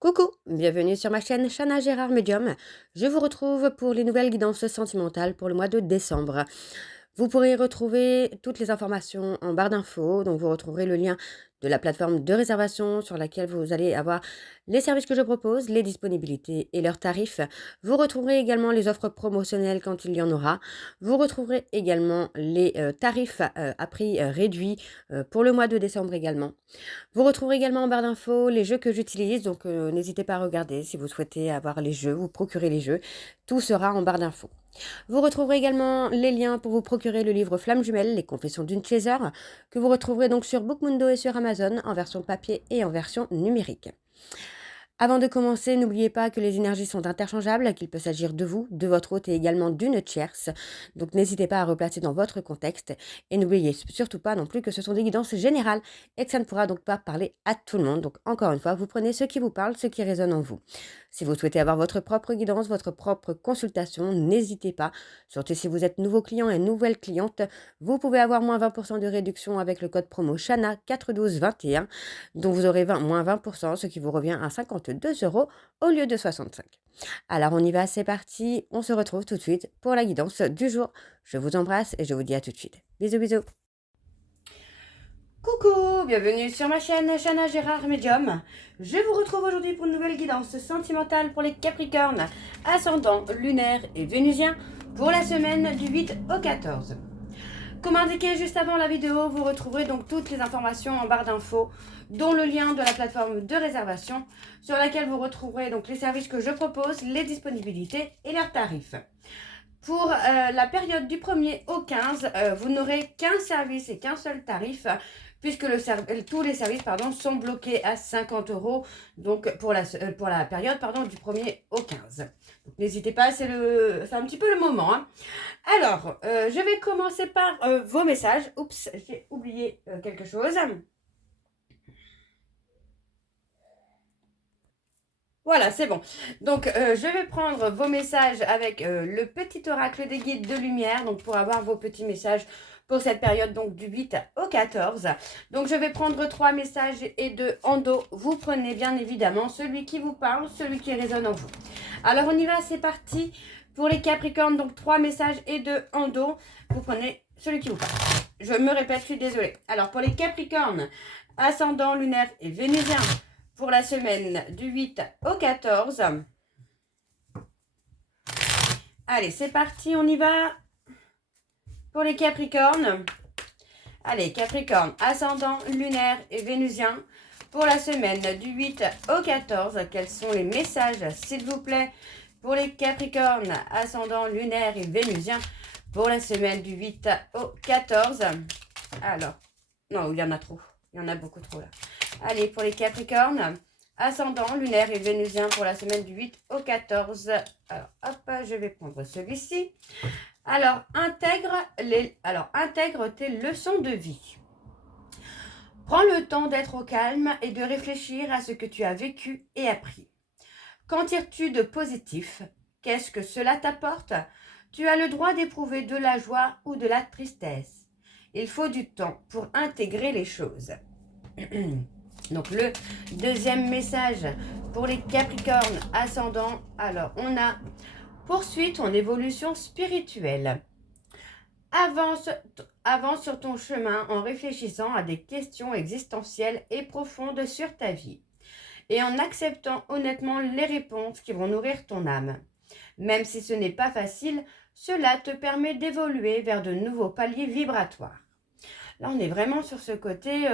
Coucou, bienvenue sur ma chaîne Chana Gérard Medium. Je vous retrouve pour les nouvelles guidances sentimentales pour le mois de décembre. Vous pourrez retrouver toutes les informations en barre d'infos, donc vous retrouverez le lien de la plateforme de réservation sur laquelle vous allez avoir les services que je propose, les disponibilités et leurs tarifs. Vous retrouverez également les offres promotionnelles quand il y en aura. Vous retrouverez également les tarifs à prix réduit pour le mois de décembre également. Vous retrouverez également en barre d'infos les jeux que j'utilise, donc n'hésitez pas à regarder si vous souhaitez avoir les jeux, vous procurer les jeux. Tout sera en barre d'infos. Vous retrouverez également les liens pour vous procurer le livre Flamme Jumelle, les confessions d'une chaser, que vous retrouverez donc sur Bookmundo et sur Amazon en version papier et en version numérique. Avant de commencer, n'oubliez pas que les énergies sont interchangeables, qu'il peut s'agir de vous, de votre hôte et également d'une tierce. Donc n'hésitez pas à replacer dans votre contexte et n'oubliez surtout pas non plus que ce sont des guidances générales et que ça ne pourra donc pas parler à tout le monde. Donc encore une fois, vous prenez ce qui vous parle, ce qui résonne en vous. Si vous souhaitez avoir votre propre guidance, votre propre consultation, n'hésitez pas. Surtout si vous êtes nouveau client et nouvelle cliente, vous pouvez avoir moins 20% de réduction avec le code promo Chana 41221, dont vous aurez moins 20%, ce qui vous revient à 52 euros au lieu de 65. Alors on y va, c'est parti, on se retrouve tout de suite pour la guidance du jour. Je vous embrasse et je vous dis à tout de suite. Bisous bisous. Coucou, bienvenue sur ma chaîne Chana Gérard Medium. Je vous retrouve aujourd'hui pour une nouvelle guidance sentimentale pour les Capricornes, ascendant lunaire et vénusien pour la semaine du 8 au 14. Comme indiqué juste avant la vidéo, vous retrouverez donc toutes les informations en barre d'infos, dont le lien de la plateforme de réservation sur laquelle vous retrouverez donc les services que je propose, les disponibilités et leurs tarifs. Pour la période du 1er au 15, vous n'aurez qu'un service et qu'un seul tarif, puisque tous les services sont bloqués à 50 euros donc pour la période du 1er au 15. N'hésitez pas, c'est un petit peu le moment. Hein. Alors, je vais commencer par vos messages. Oups, j'ai oublié quelque chose. Voilà, c'est bon. Donc, je vais prendre vos messages avec le petit oracle des guides de lumière, donc pour avoir vos petits messages pour cette période donc du 8 au 14. Donc, je vais prendre 3 messages et 2 en dos. Vous prenez bien évidemment celui qui vous parle, celui qui résonne en vous. Alors, on y va, c'est parti. Pour les Capricornes, donc 3 messages et 2 en dos. Vous prenez celui qui vous parle. Je me répète, je suis désolée. Alors, pour les Capricornes, ascendant, lunaire et vénusien, pour la semaine du 8 au 14. Allez, c'est parti, on y va. Pour les Capricornes. Allez, Capricorne, ascendant, lunaire et vénusien. Pour la semaine du 8 au 14, quels sont les messages, s'il vous plaît, pour les Capricornes, ascendant, lunaire et vénusien, pour la semaine du 8 au 14. Alors, non, il y en a trop. Il y en a beaucoup trop là. Allez, pour les Capricornes, ascendant, lunaire et vénusien pour la semaine du 8 au 14. Alors, hop, je vais prendre celui-ci. Alors, intègre tes leçons de vie. Prends le temps d'être au calme et de réfléchir à ce que tu as vécu et appris. Qu'en tires-tu de positif? Qu'est-ce que cela t'apporte? Tu as le droit d'éprouver de la joie ou de la tristesse. Il faut du temps pour intégrer les choses. Donc le deuxième message pour les Capricornes ascendants. Alors on a poursuite ton évolution spirituelle. Avance sur ton chemin en réfléchissant à des questions existentielles et profondes sur ta vie et en acceptant honnêtement les réponses qui vont nourrir ton âme. Même si ce n'est pas facile, cela te permet d'évoluer vers de nouveaux paliers vibratoires. Là, on est vraiment sur ce côté,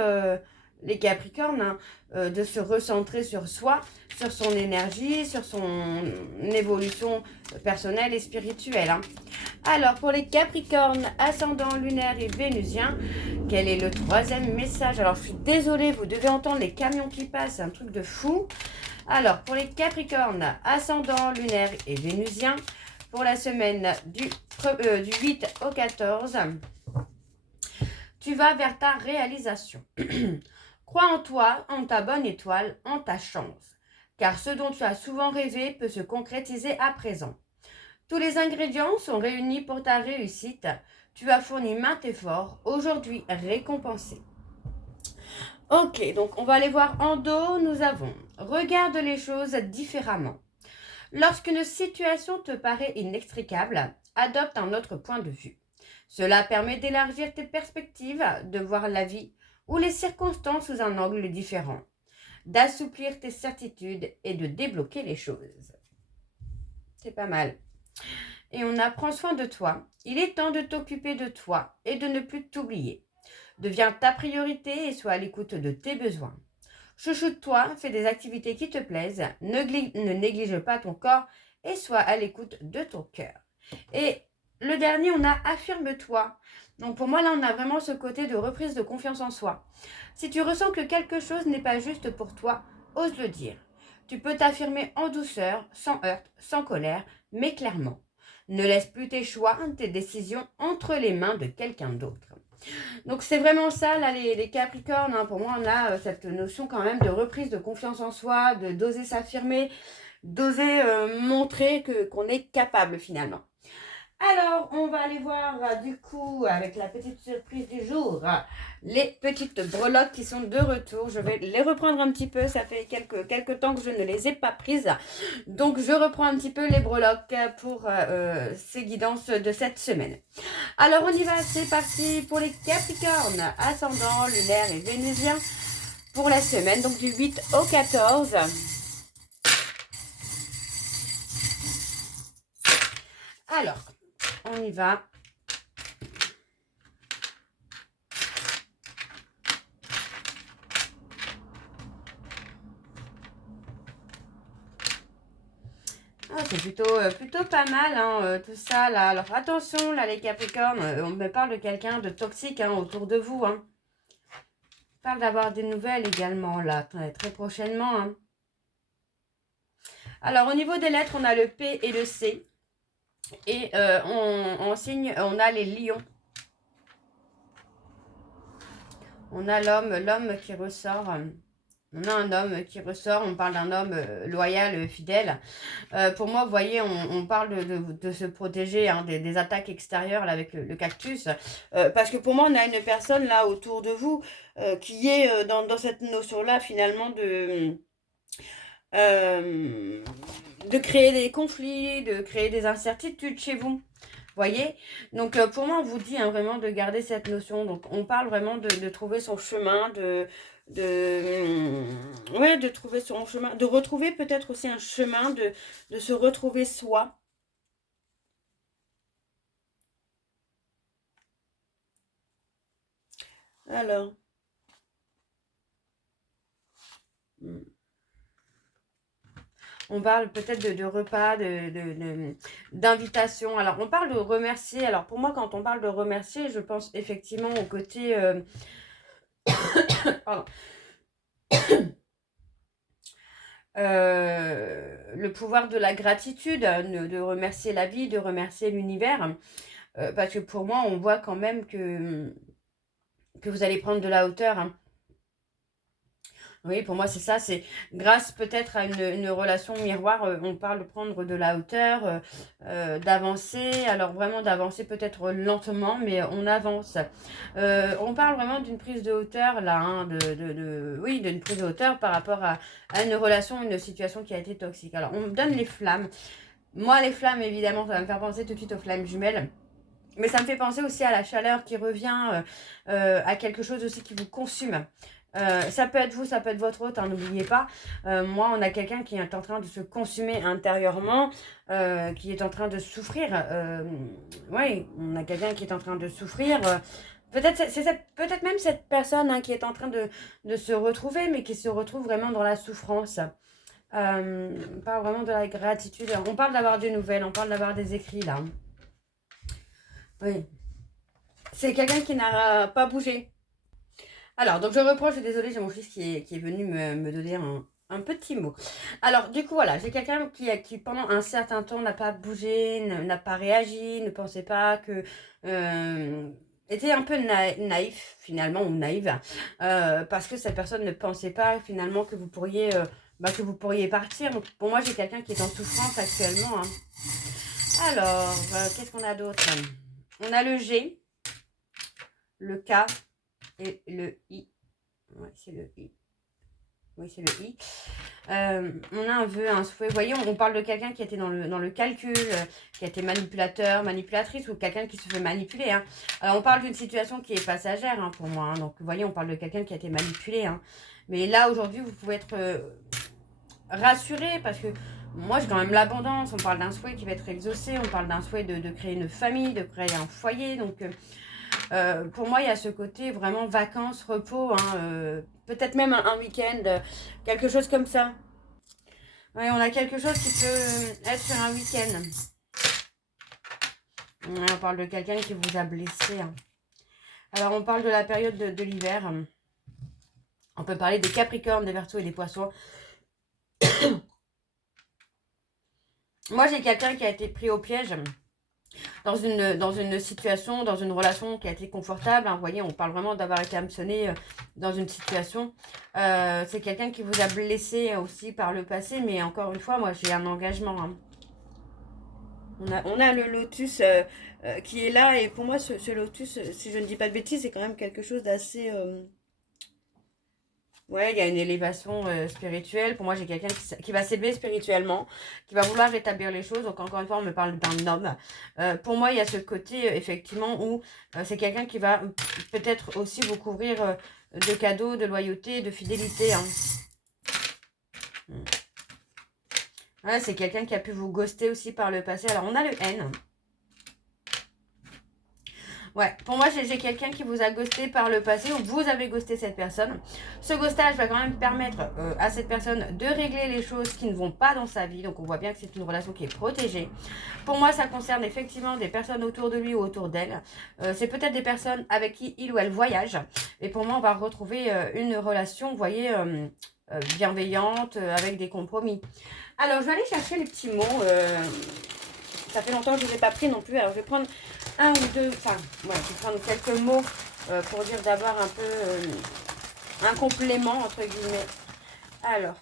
les Capricornes, de se recentrer sur soi, sur son énergie, sur son évolution personnelle et spirituelle. Hein. Alors, pour les Capricornes, ascendant lunaire et vénusien, quel est le troisième message? Alors, je suis désolée, vous devez entendre les camions qui passent, c'est un truc de fou. Alors, pour les Capricornes, ascendant lunaire et vénusien, pour la semaine du 8 au 14, tu vas vers ta réalisation. Crois en toi, en ta bonne étoile, en ta chance. Car ce dont tu as souvent rêvé peut se concrétiser à présent. Tous les ingrédients sont réunis pour ta réussite. Tu as fourni maintes efforts, aujourd'hui récompensé. Ok, donc on va aller voir en dos. Nous avons regarde les choses différemment. Lorsqu'une situation te paraît inextricable, adopte un autre point de vue. Cela permet d'élargir tes perspectives, de voir la vie ou les circonstances sous un angle différent, d'assouplir tes certitudes et de débloquer les choses. C'est pas mal. Et on a prends soin de toi. Il est temps de t'occuper de toi et de ne plus t'oublier. Deviens ta priorité et sois à l'écoute de tes besoins. Chouchoute-toi, fais des activités qui te plaisent, ne néglige pas ton corps et sois à l'écoute de ton cœur. Et le dernier, on a affirme-toi. Donc pour moi, là, on a vraiment ce côté de reprise de confiance en soi. Si tu ressens que quelque chose n'est pas juste pour toi, ose le dire. Tu peux t'affirmer en douceur, sans heurte, sans colère, mais clairement. Ne laisse plus tes choix, tes décisions entre les mains de quelqu'un d'autre. Donc c'est vraiment ça, là, les Capricornes. Hein. Pour moi, on a cette notion quand même de reprise de confiance en soi, de d'oser s'affirmer, d'oser montrer qu'on est capable finalement. Alors, on va aller voir du coup, avec la petite surprise du jour, les petites breloques qui sont de retour. Je vais les reprendre un petit peu, ça fait quelques temps que je ne les ai pas prises. Donc, je reprends un petit peu les breloques pour ces guidances de cette semaine. Alors, on y va, c'est parti pour les Capricornes, ascendant, lunaire et vénusien pour la semaine, donc du 8 au 14. Alors, on y va. Ah, c'est plutôt pas mal, hein, tout ça, là. Alors, attention, là, les Capricornes, on me parle de quelqu'un de toxique hein, autour de vous. Hein. On parle d'avoir des nouvelles également, là, très prochainement. Hein. Alors, au niveau des lettres, on a le P et le C. Et en signe, on a les lions. On a l'homme qui ressort. On a un homme qui ressort, on parle d'un homme loyal, fidèle. Pour moi, vous voyez, on parle de se protéger hein, des attaques extérieures là, avec le cactus. Parce que pour moi, on a une personne là autour de vous qui est dans cette notion-là finalement de créer des conflits, de créer des incertitudes chez vous. Voyez, donc pour moi on vous dit hein, vraiment de garder cette notion, donc on parle vraiment de trouver son chemin, ouais, de trouver son chemin, de retrouver peut-être aussi un chemin, de se retrouver soi. Alors, on parle peut-être de repas, d'invitation. Alors, on parle de remercier. Alors, pour moi, quand on parle de remercier, je pense effectivement au côté... pardon. Le pouvoir de la gratitude, de remercier la vie, de remercier l'univers. Parce que pour moi, on voit quand même que vous allez prendre de la hauteur. Hein. Oui, pour moi, c'est ça. C'est grâce peut-être à une relation miroir, on parle de prendre de la hauteur, d'avancer. Alors vraiment d'avancer peut-être lentement, mais on avance. On parle vraiment d'une prise de hauteur, là. Hein, oui, d'une prise de hauteur par rapport à une relation, une situation qui a été toxique. Alors, on me donne les flammes. Moi, les flammes, évidemment, ça va me faire penser tout de suite aux flammes jumelles. Mais ça me fait penser aussi à la chaleur qui revient, à quelque chose aussi qui vous consume. Ça peut être vous, ça peut être votre hôte, hein, n'oubliez pas. Moi, on a quelqu'un qui est en train de se consumer intérieurement, qui est en train de souffrir. Oui, on a quelqu'un qui est en train de souffrir. Peut-être peut-être même cette personne hein, qui est en train de se retrouver, mais qui se retrouve vraiment dans la souffrance. On parle vraiment de la gratitude. On parle d'avoir des nouvelles, on parle d'avoir des écrits là. Oui. C'est quelqu'un qui n'a pas bougé. Alors, donc je reprends, je suis désolée, j'ai mon fils qui est venu me donner un petit mot. Alors, du coup, voilà, j'ai quelqu'un qui, pendant un certain temps, n'a pas bougé, n'a pas réagi, ne pensait pas que... était un peu naïf, finalement, ou naïve, parce que cette personne ne pensait pas, finalement, que vous pourriez partir. Donc, pour moi, j'ai quelqu'un qui est en souffrance actuellement. Hein. Alors, qu'est-ce qu'on a d'autre? On a le G, le K et le I. Ouais, c'est le I. Oui, c'est le I. On a un vœu, un souhait. Vous voyez, on parle de quelqu'un qui était dans le calcul, qui a été manipulateur, manipulatrice, ou quelqu'un qui se fait manipuler. Hein. Alors, on parle d'une situation qui est passagère hein, pour moi. Hein. Donc, vous voyez, on parle de quelqu'un qui a été manipulé. Hein. Mais là, aujourd'hui, vous pouvez être rassuré parce que moi, j'ai quand même l'abondance. On parle d'un souhait qui va être exaucé. On parle d'un souhait de créer une famille, de créer un foyer. Donc, pour moi, il y a ce côté vraiment vacances, repos, hein, peut-être même un week-end, quelque chose comme ça. Oui, on a quelque chose qui peut être sur un week-end. On parle de quelqu'un qui vous a blessé. Hein. Alors, on parle de la période de l'hiver. On peut parler des Capricornes, des Verseaux et des Poissons. Moi, j'ai quelqu'un qui a été pris au piège dans une situation, dans une relation qui a été confortable. Hein. Vous voyez, on parle vraiment d'avoir été hameçonné dans une situation. C'est quelqu'un qui vous a blessé aussi par le passé, mais encore une fois, moi, j'ai un engagement. Hein. On a le lotus qui est là, et pour moi, ce lotus, si je ne dis pas de bêtises, c'est quand même quelque chose d'assez... Ouais, il y a une élévation spirituelle. Pour moi, j'ai quelqu'un qui va s'élever spirituellement, qui va vouloir rétablir les choses. Donc, encore une fois, on me parle d'un homme. Pour moi, il y a ce côté, effectivement, où c'est quelqu'un qui va peut-être aussi vous couvrir de cadeaux, de loyauté, de fidélité. Hein. Ouais, c'est quelqu'un qui a pu vous ghoster aussi par le passé. Alors, on a le N. Ouais, pour moi, j'ai quelqu'un qui vous a ghosté par le passé ou vous avez ghosté cette personne. Ce ghostage va quand même permettre à cette personne de régler les choses qui ne vont pas dans sa vie. Donc, on voit bien que c'est une relation qui est protégée. Pour moi, ça concerne effectivement des personnes autour de lui ou autour d'elle. C'est peut-être des personnes avec qui il ou elle voyage. Et pour moi, on va retrouver une relation, vous voyez, bienveillante, avec des compromis. Alors, je vais aller chercher les petits mots. Ça fait longtemps que je ne les ai pas pris non plus. Alors, je vais prendre un ou deux, enfin, voilà, je vais prendre quelques mots pour dire d'abord un peu un complément, entre guillemets. Alors,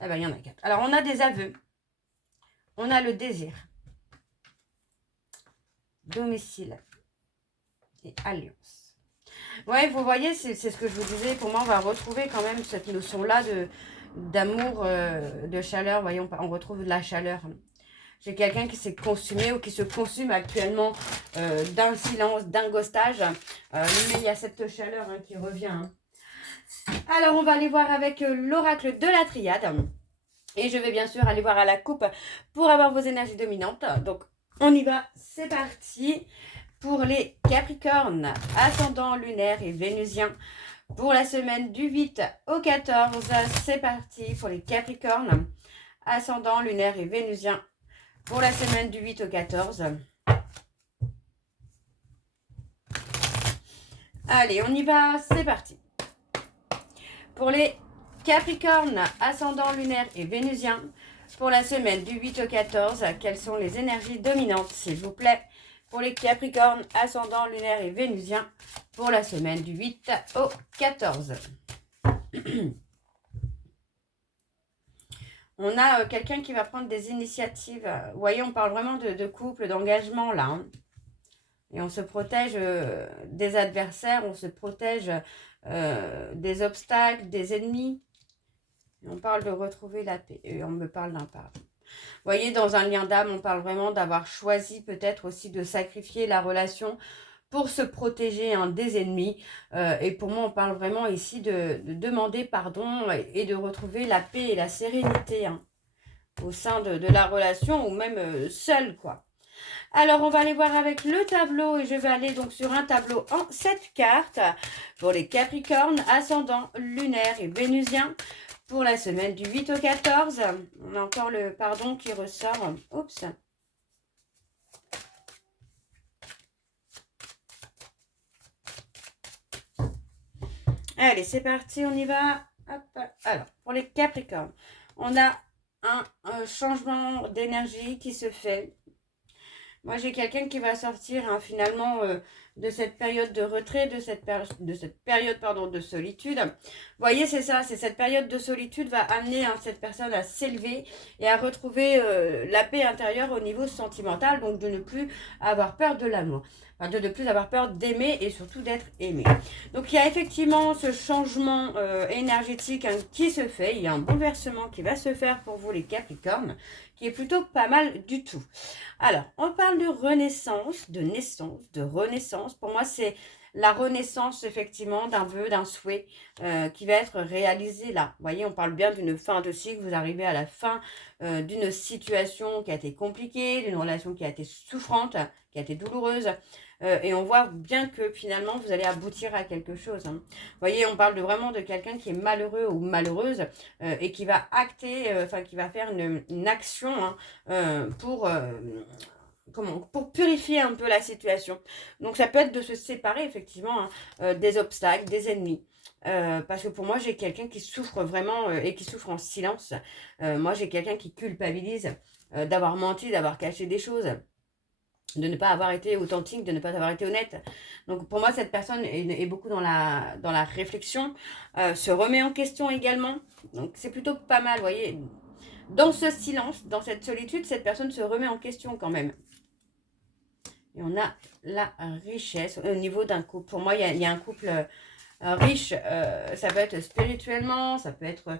ah ben, il y en a 4. Alors, on a des aveux. On a le désir. Domicile. Et alliance. Ouais, vous voyez, c'est ce que je vous disais. Pour moi, on va retrouver quand même cette notion-là d'amour, de chaleur. Vous voyez, on retrouve de la chaleur. J'ai quelqu'un qui s'est consumé ou qui se consume actuellement d'un silence, d'un ghostage. Mais il y a cette chaleur hein, qui revient. Hein. Alors, on va aller voir avec l'oracle de la triade. Et je vais bien sûr aller voir à la coupe pour avoir vos énergies dominantes. Donc, on y va. C'est parti pour les Capricornes, ascendant lunaire et vénusien. Pour la semaine du 8 au 14, c'est parti pour les Capricornes, ascendant lunaire et vénusien. Pour la semaine du 8 au 14. Allez, on y va, c'est parti. Pour les Capricornes, ascendant lunaire et vénusien, pour la semaine du 8 au 14, quelles sont les énergies dominantes, s'il vous plaît? Pour les Capricornes, ascendant lunaire et vénusien, pour la semaine du 8 au 14. On a quelqu'un qui va prendre des initiatives. Vous voyez, on parle vraiment de couple, d'engagement là. Hein. Et on se protège des adversaires, on se protège des obstacles, des ennemis. Et on parle de retrouver la paix. Et on me parle d'un pardon. Vous voyez, dans un lien d'âme, on parle vraiment d'avoir choisi peut-être aussi de sacrifier la relation pour se protéger hein, des ennemis. Et pour moi, on parle vraiment ici de demander pardon et de retrouver la paix et la sérénité hein, au sein de la relation ou même seul, quoi. Alors, on va aller voir avec le tableau et je vais aller donc sur un tableau en 7 cartes pour les Capricornes, ascendant lunaire et vénusien. Pour la semaine du 8 au 14, on a encore le pardon qui ressort. Oups. Allez, c'est parti, on y va. Hop. Alors, pour les Capricornes, on a un changement d'énergie qui se fait. Moi, j'ai quelqu'un qui va sortir hein, finalement de cette période de retrait, de cette période pardon, de solitude. Vous voyez, c'est ça, c'est cette période de solitude va amener hein, cette personne à s'élever et à retrouver la paix intérieure au niveau sentimental, donc de ne plus avoir peur de l'amour. enfin, de ne plus avoir peur d'aimer et surtout d'être aimé. Donc il y a effectivement ce changement énergétique qui se fait, il y a un bouleversement qui va se faire pour vous les Capricornes, qui est plutôt pas mal du tout. Alors, on parle de renaissance, de naissance, de renaissance. Pour moi, c'est la renaissance effectivement d'un vœu, d'un souhait qui va être réalisé là. Vous voyez, on parle bien d'une fin de cycle, vous arrivez à la fin d'une situation qui a été compliquée, d'une relation qui a été souffrante, qui a été douloureuse. Et on voit bien que finalement, vous allez aboutir à quelque chose. Hein. Vous voyez, on parle vraiment de quelqu'un qui est malheureux ou malheureuse et qui va acter, enfin qui va faire une action hein, pour purifier un peu la situation. Donc ça peut être de se séparer effectivement hein, des obstacles, des ennemis. Parce que pour moi, j'ai quelqu'un qui souffre vraiment et qui souffre en silence. Moi, j'ai quelqu'un qui culpabilise d'avoir menti, d'avoir caché des choses, de ne pas avoir été authentique, de ne pas avoir été honnête. Donc pour moi, cette personne est beaucoup dans la réflexion, se remet en question également. Donc c'est plutôt pas mal, vous voyez. Dans ce silence, dans cette solitude, cette personne se remet en question quand même. Et on a la richesse au niveau d'un couple. Pour moi, il y a un couple riche. Ça peut être spirituellement, ça peut être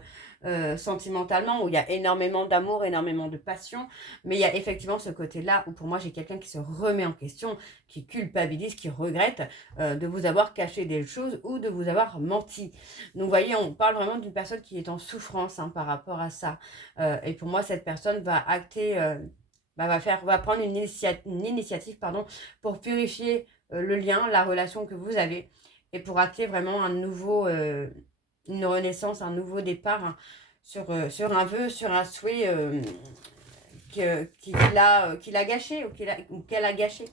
sentimentalement, où il y a énormément d'amour, énormément de passion. Mais il y a effectivement ce côté-là où pour moi, j'ai quelqu'un qui se remet en question, qui culpabilise, qui regrette de vous avoir caché des choses ou de vous avoir menti. Donc, vous voyez, on parle vraiment d'une personne qui est en souffrance hein, par rapport à ça. Et pour moi, cette personne va acter... va prendre une initiative pardon, pour purifier le lien, la relation que vous avez et pour acter vraiment un nouveau, une renaissance, un nouveau départ hein, sur un vœu, sur un souhait qu'il a gâché ou qu'elle a gâché.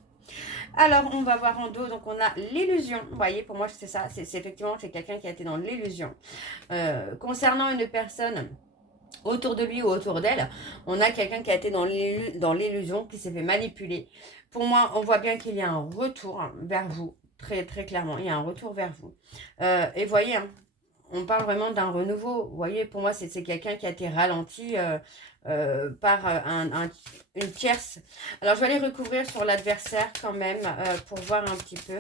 Alors, on va voir en dos, donc on a l'illusion. Vous voyez, pour moi, c'est ça. C'est effectivement, c'est quelqu'un qui a été dans l'illusion. Concernant une personne autour de lui ou autour d'elle, on a quelqu'un qui a été dans l'illusion, qui s'est fait manipuler. Pour moi, on voit bien qu'il y a un retour vers vous, très, très clairement. Il y a un retour vers vous. Et voyez, hein, on parle vraiment d'un renouveau. Vous voyez, pour moi, c'est quelqu'un qui a été ralenti par une tierce. Alors, je vais aller recouvrir sur l'adversaire quand même pour voir un petit peu.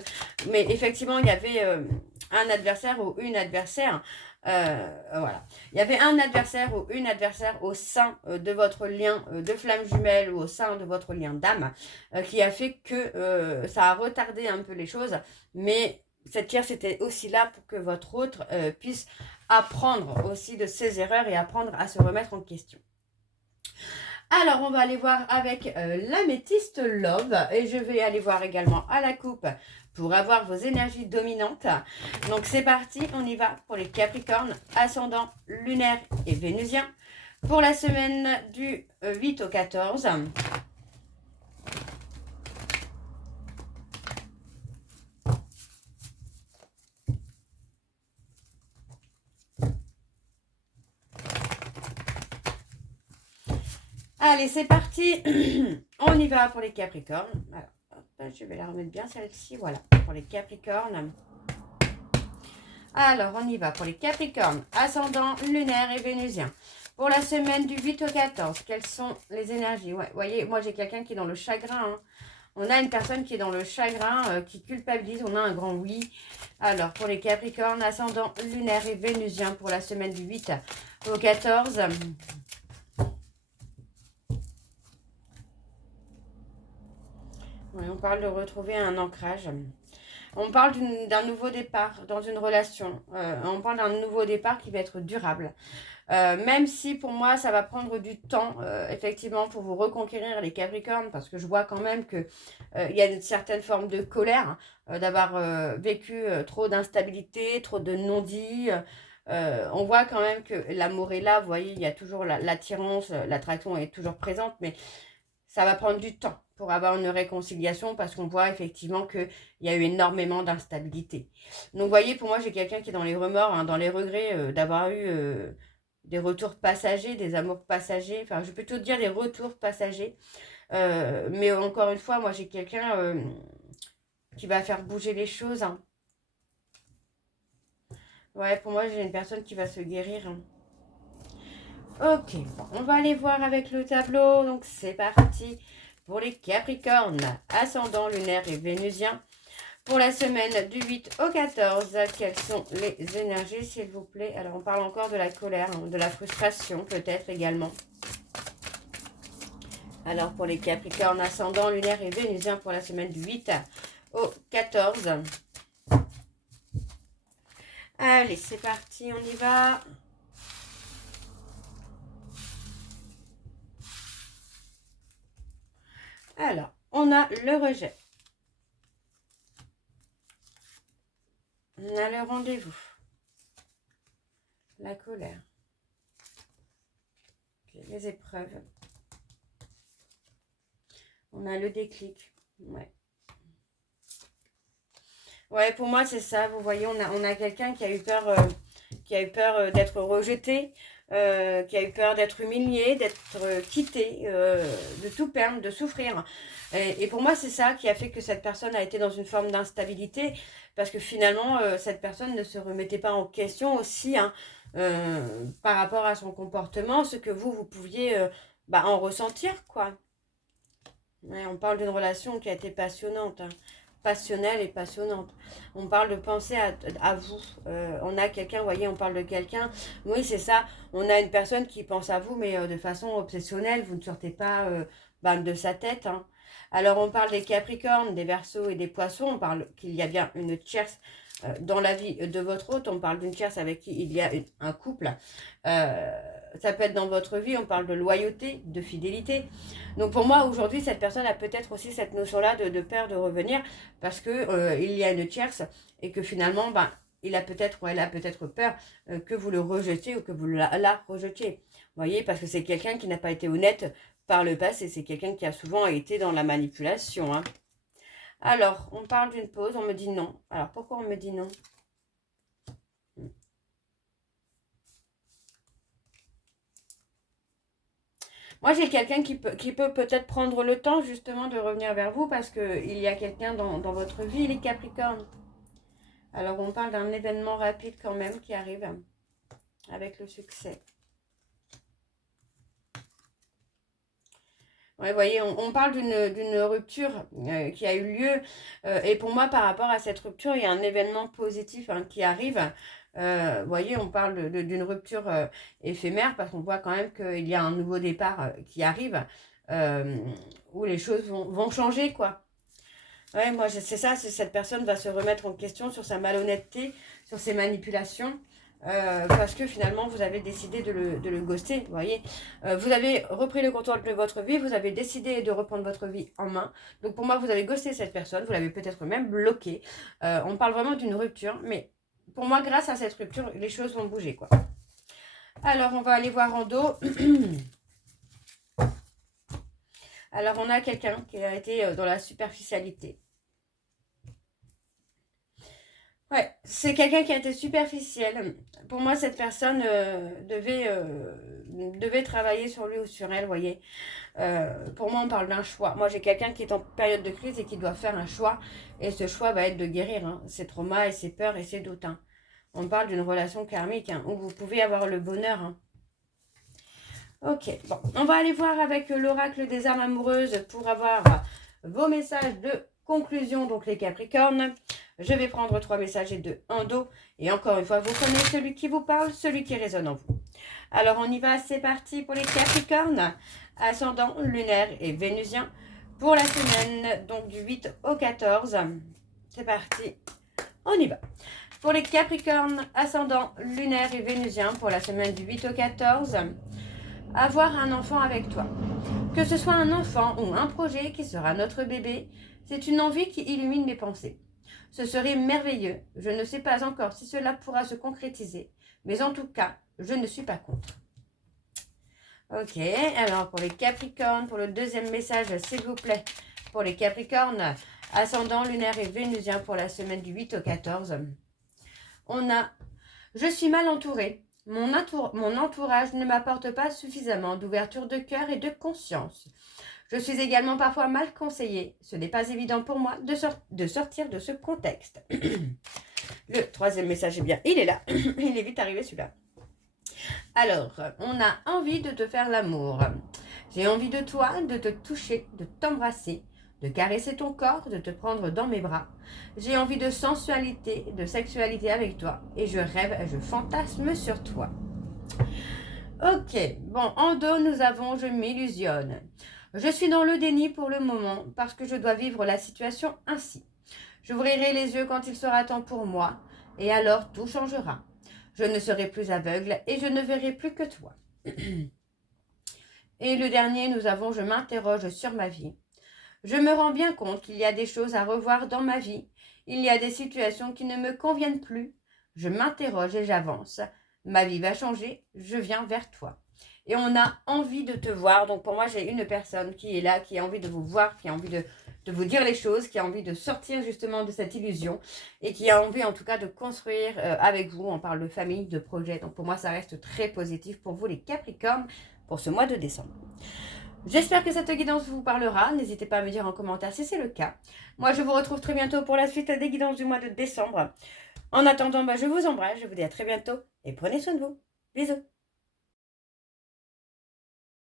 Mais effectivement, il y avait un adversaire ou une adversaire. Voilà. Il y avait un adversaire ou une adversaire au sein de votre lien de flamme jumelle ou au sein de votre lien d'âme qui a fait que ça a retardé un peu les choses. Mais cette tierce était aussi là pour que votre autre puisse apprendre aussi de ses erreurs et apprendre à se remettre en question. Alors, on va aller voir avec l'améthyste Love et je vais aller voir également à la coupe pour avoir vos énergies dominantes. Donc, c'est parti, on y va pour les Capricornes, ascendant lunaire et vénusien pour la semaine du 8 au 14. Allez, c'est parti. On y va pour les Capricornes. Alors, hop, je vais la remettre bien celle-ci. Voilà, pour les Capricornes. Alors, on y va pour les Capricornes, ascendant lunaire et vénusien. Pour la semaine du 8 au 14, quelles sont les énergies? Ouais, vous voyez, moi j'ai quelqu'un qui est dans le chagrin. Hein. On a une personne qui est dans le chagrin, qui culpabilise. On a un grand oui. Alors, pour les Capricornes, ascendant lunaire et vénusien pour la semaine du 8 au 14. Oui, on parle de retrouver un ancrage. On parle d'un nouveau départ dans une relation. On parle d'un nouveau départ qui va être durable. Même si pour moi, ça va prendre du temps, effectivement, pour vous reconquérir les Capricornes, parce que je vois quand même qu'il y a une certaine forme de colère d'avoir vécu trop d'instabilité, trop de non-dits. On voit quand même que l'amour est là, vous voyez, il y a toujours l'attirance, l'attraction est toujours présente, mais ça va prendre du temps pour avoir une réconciliation parce qu'on voit effectivement qu'il y a eu énormément d'instabilité. Donc, vous voyez, pour moi, j'ai quelqu'un qui est dans les remords, hein, dans les regrets d'avoir eu des retours passagers, des amours passagers. Enfin, je peux plutôt dire des retours passagers. Mais encore une fois, moi, j'ai quelqu'un qui va faire bouger les choses. Hein. Ouais, pour moi, j'ai une personne qui va se guérir. Hein. Ok, bon, on va aller voir avec le tableau. Donc, c'est parti pour les Capricornes, ascendant lunaire et vénusien. Pour la semaine du 8 au 14, quelles sont les énergies, s'il vous plaît? Alors, on parle encore de la colère, hein, de la frustration, peut-être également. Alors, pour les Capricornes, ascendant lunaire et vénusien, pour la semaine du 8 au 14. Allez, c'est parti, on y va. Alors, on a le rejet. On a le rendez-vous. La colère. Okay, les épreuves. On a le déclic. Ouais. Ouais, pour moi, c'est ça. Vous voyez, on a quelqu'un qui a eu peur d'être rejeté, qui a eu peur d'être humilié, d'être quitté, de tout perdre, de souffrir. Et pour moi, c'est ça qui a fait que cette personne a été dans une forme d'instabilité, parce que finalement, cette personne ne se remettait pas en question aussi, hein, par rapport à son comportement, ce que vous pouviez en ressentir, quoi. Ouais, on parle d'une relation qui a été passionnante, hein, passionnelle et passionnante. On parle de penser à vous. On a quelqu'un, vous voyez, on parle de quelqu'un. Oui, c'est ça. On a une personne qui pense à vous, mais de façon obsessionnelle. Vous ne sortez pas de sa tête, hein. Alors, on parle des Capricornes, des Verseaux et des Poissons. On parle qu'il y a bien une tierce dans la vie de votre hôte. On parle d'une tierce avec qui il y a un couple. Ça peut être dans votre vie. On parle de loyauté, de fidélité. Donc pour moi, aujourd'hui, cette personne a peut-être aussi cette notion-là de peur de revenir parce que il y a une tierce et que finalement, il a peut-être ou elle a peut-être peur que vous le rejetiez ou que vous la rejetiez. Vous voyez, parce que c'est quelqu'un qui n'a pas été honnête par le passé. C'est quelqu'un qui a souvent été dans la manipulation, hein. Alors, on parle d'une pause, on me dit non. Alors, pourquoi on me dit non? Moi, j'ai quelqu'un qui peut peut-être prendre le temps justement de revenir vers vous parce qu'il y a quelqu'un dans votre vie, les Capricornes. Alors, on parle d'un événement rapide quand même qui arrive avec le succès. Ouais, vous voyez, on parle d'une rupture qui a eu lieu. Et pour moi, par rapport à cette rupture, il y a un événement positif qui arrive. Vous voyez, on parle d'une rupture éphémère parce qu'on voit quand même qu'il y a un nouveau départ qui arrive où les choses vont changer, quoi. Ouais, moi, c'est ça, cette personne va se remettre en question sur sa malhonnêteté, sur ses manipulations, parce que finalement, vous avez décidé de le ghoster, vous voyez. Vous avez repris le contrôle de votre vie, vous avez décidé de reprendre votre vie en main. Donc, pour moi, vous avez ghosté cette personne, vous l'avez peut-être même bloquée. On parle vraiment d'une rupture, mais pour moi, grâce à cette rupture, les choses vont bouger, quoi. Alors, on va aller voir en dos. Alors, on a quelqu'un qui a été dans la superficialité. Ouais, c'est quelqu'un qui a été superficiel. Pour moi, cette personne devait travailler sur lui ou sur elle, vous voyez. Pour moi, on parle d'un choix. Moi, j'ai quelqu'un qui est en période de crise et qui doit faire un choix. Et ce choix va être de guérir ses traumas et ses peurs et ses doutes, hein. On parle d'une relation karmique où vous pouvez avoir le bonheur, hein. Ok, bon, on va aller voir avec l'oracle des âmes amoureuses pour avoir vos messages de conclusion, donc les Capricornes. Je vais prendre 3 messages et 2 en dos. Et encore une fois, vous connaissez celui qui vous parle, celui qui résonne en vous. Alors, on y va, c'est parti pour les Capricornes. Ascendant, lunaire et vénusien. Pour la semaine, donc du 8 au 14. C'est parti, on y va. Pour les Capricornes, ascendant, lunaire et vénusien. Pour la semaine du 8 au 14. Avoir un enfant avec toi. Que ce soit un enfant ou un projet qui sera notre bébé, c'est une envie qui illumine mes pensées. Ce serait merveilleux. Je ne sais pas encore si cela pourra se concrétiser, mais en tout cas, je ne suis pas contre. Ok, alors pour les Capricornes, pour le deuxième message, s'il vous plaît, pour les Capricornes, ascendant, lunaire et vénusien pour la semaine du 8 au 14, on a « Je suis mal entourée. Mon entourage ne m'apporte pas suffisamment d'ouverture de cœur et de conscience. Je suis également parfois mal conseillée. Ce n'est pas évident pour moi de sortir de ce contexte. » Le troisième message, eh bien, il est là. Il est vite arrivé celui-là. Alors, on a envie de te faire l'amour. J'ai envie de toi, de te toucher, de t'embrasser, de caresser ton corps, de te prendre dans mes bras. J'ai envie de sensualité, de sexualité avec toi. Et je rêve, je fantasme sur toi. Ok, bon, en dos, nous avons je m'illusionne. Je suis dans le déni pour le moment parce que je dois vivre la situation ainsi. J'ouvrirai les yeux quand il sera temps pour moi, et alors tout changera. Je ne serai plus aveugle et je ne verrai plus que toi. Et le dernier, nous avons je m'interroge sur ma vie. Je me rends bien compte qu'il y a des choses à revoir dans ma vie. Il y a des situations qui ne me conviennent plus. Je m'interroge et j'avance. Ma vie va changer, je viens vers toi. Et on a envie de te voir. Donc pour moi, j'ai une personne qui est là, qui a envie de vous voir, qui a envie de vous dire les choses, qui a envie de sortir justement de cette illusion et qui a envie en tout cas de construire avec vous. On parle de famille, de projet. Donc pour moi, ça reste très positif pour vous les Capricornes pour ce mois de décembre. J'espère que cette guidance vous parlera. N'hésitez pas à me dire en commentaire si c'est le cas. Moi, je vous retrouve très bientôt pour la suite des guidances du mois de décembre. En attendant, je vous embrasse. Je vous dis à très bientôt et prenez soin de vous. Bisous.